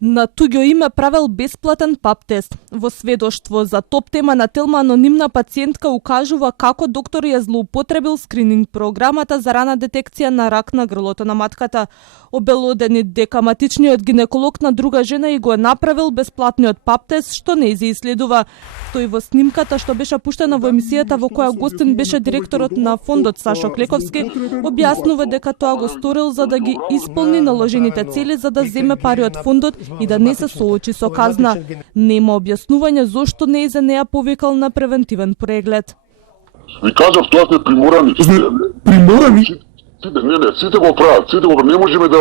На туѓо име правел бесплатен пап тест. Во сведоштво за топ тема на Телма анонимна пациентка укажува како доктор ја злоупотребил скрининг програмата за рана детекција на рак на грлото на матката. Обелодени дека матичниот гинеколог на друга жена и го е направил бесплатниот пап тест што не се исследува. Тој во снимката што беше пуштена во емисијата во која гостин беше директорот на фондот Сашо Клековски, објаснува дека тоа го сторил за да ги исполни наложените цели за да земе пари од фондот и да не се соочи со казна. Нема објаснување зошто не за неа повикал на превентивен преглед. Ви кажав, тоа сте приморани. Приморани? Сите го прават, не можеме да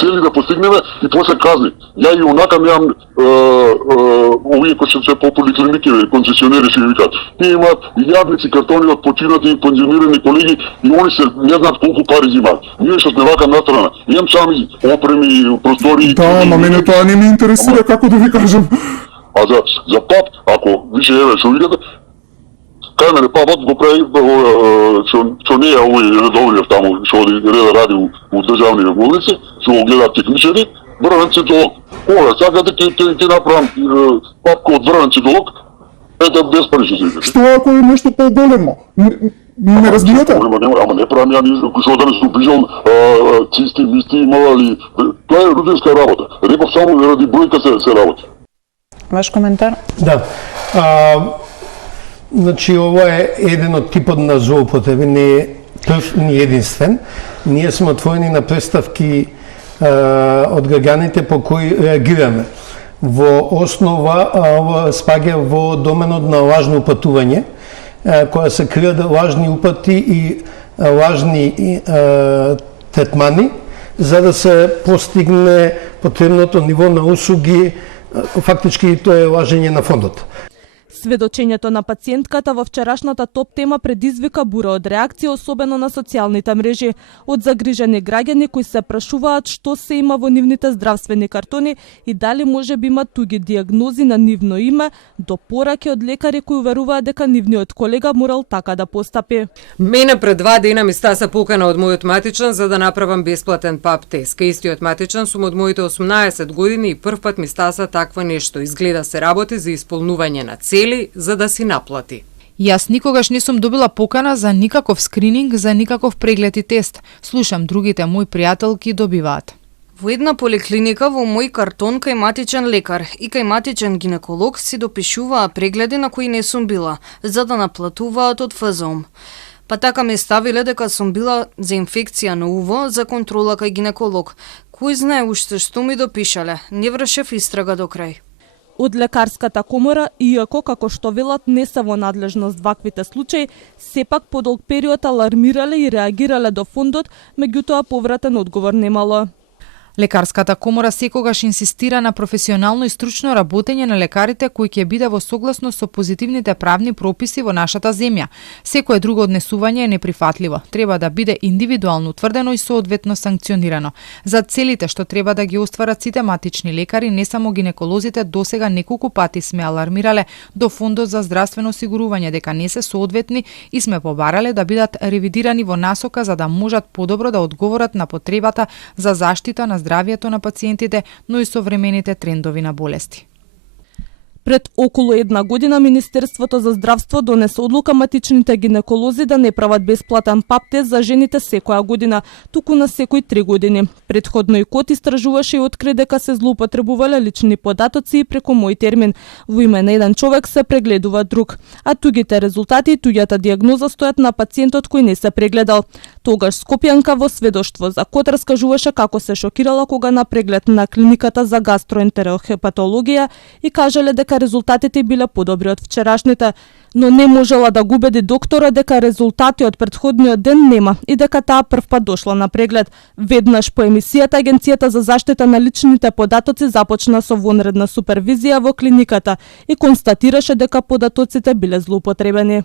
цели да постигнеме и после казни. Ја и онака немам овие кои се по поликлиники, концесионери се викаат. Тие имаат илјадници картони од починати и пензионирани колеги и они се не знаат колку пари взимаат. Ние што сме вака настрана, имам сами опреми, простори. Да, ама мене тоа не ме интересира, како да ви кажам. А за пап, ако више еве што видите, кај мене папот го прави што не е овој редовниот таму што реда ради у државни болници, што го гледаат техничари, врвен цитолог. Ова, сакате ќе направам папка од врвен цитолог, ете без пари што се. Што ако е нешто по-големо? Не разбирате? Ама не правам ја што да не сум пишал цисти, мисти, имали. Тоа е рутинска работа. Реков само ради бројка се работи. Ваш коментар? Да. Значи, ова е еден од типот на злоупотреби, не е прв ни единствен. Ние сме отворени на представки од граѓаните по кои реагираме. Во основа, ова спаѓа во доменот на лажно упатување, која се кријат лажни упати и лажни третмани, за да се постигне потребното ниво на услуги, фактички тоа е лажење на фондот. Сведочењето на пациентката во вчерашната топ тема предизвика бура од реакција, особено на социјалните мрежи, од загрижени граѓани кои се прашуваат што се има во нивните здравствени картони и дали може би имаат туги диагнози на нивно име, до пораки од лекари кои уверуваат дека нивниот колега морал така да постапи. Мене пред 2 дена ми стаса покана од мојот матичен за да направам бесплатен пап тест. Кај истиот матичен сум од моите 18 години и првпат ми стаса такво нешто. Изгледа се работи за исполнување на цели за да си наплати. Јас никогаш не сум добила покана за никаков скрининг, за никаков преглед и тест. Слушам другите мои пријателки добиваат. Во една поликлиника во мој картон кај матичен лекар и кај матичен гинеколог си допишуваа прегледи на кои не сум била, за да наплатуваат од ФЗОМ. Па така ме ставиле дека сум била за инфекција на УВО за контрола кај гинеколог. Кој знае уште што ми допишале, не вршев истрага до крај. Од лекарската комора, иако како што велат не се во надлежност ваквите случаи, сепак по долг период алармирале и реагирале до фондот, меѓутоа повратен одговор немало. Лекарската комора секогаш инсистира на професионално и стручно работење на лекарите кои ќе биде во согласност со позитивните правни прописи во нашата земја. Секое друго однесување е неприфатливо. Треба да биде индивидуално утврдено и соодветно санкционирано. За целите што треба да ги остварат сите матични лекари, не само гинеколозите, досега неколку пати сме алармирале до Фондот за здравствено осигурување дека не се соодветни и сме побарале да бидат ревидирани во насока за да можат подобро да одговорат на потребата за заштита на здравието на пациентите, но и современите трендови на болести. Пред околу 1 година Министерството за здравство донесе одлука матичните гинеколози да не прават бесплатен пап тест за жените секоја година, туку на секои 3 години. Предходно и КОТ истражуваше и откри дека се злоупотребувале лични податоци и преку мој термин. Во име на еден човек се прегледува друг, а тугите резултати и туѓата диагноза стојат на пациентот кој не се прегледал. Тогаш Скопјанка во сведоштво за КОТ раскажуваше како се шокирала кога на преглед на клиниката за гастроентерохепатологија и кажале дека резултатите биле подобри од вчерашните, но не можела да го убеди доктора дека резултати од претходниот ден нема и дека таа првпат дошла на преглед. Веднаш по емисијата Агенцијата за заштита на личните податоци започна со вонредна супервизија во клиниката и констатираше дека податоците биле злоупотребени.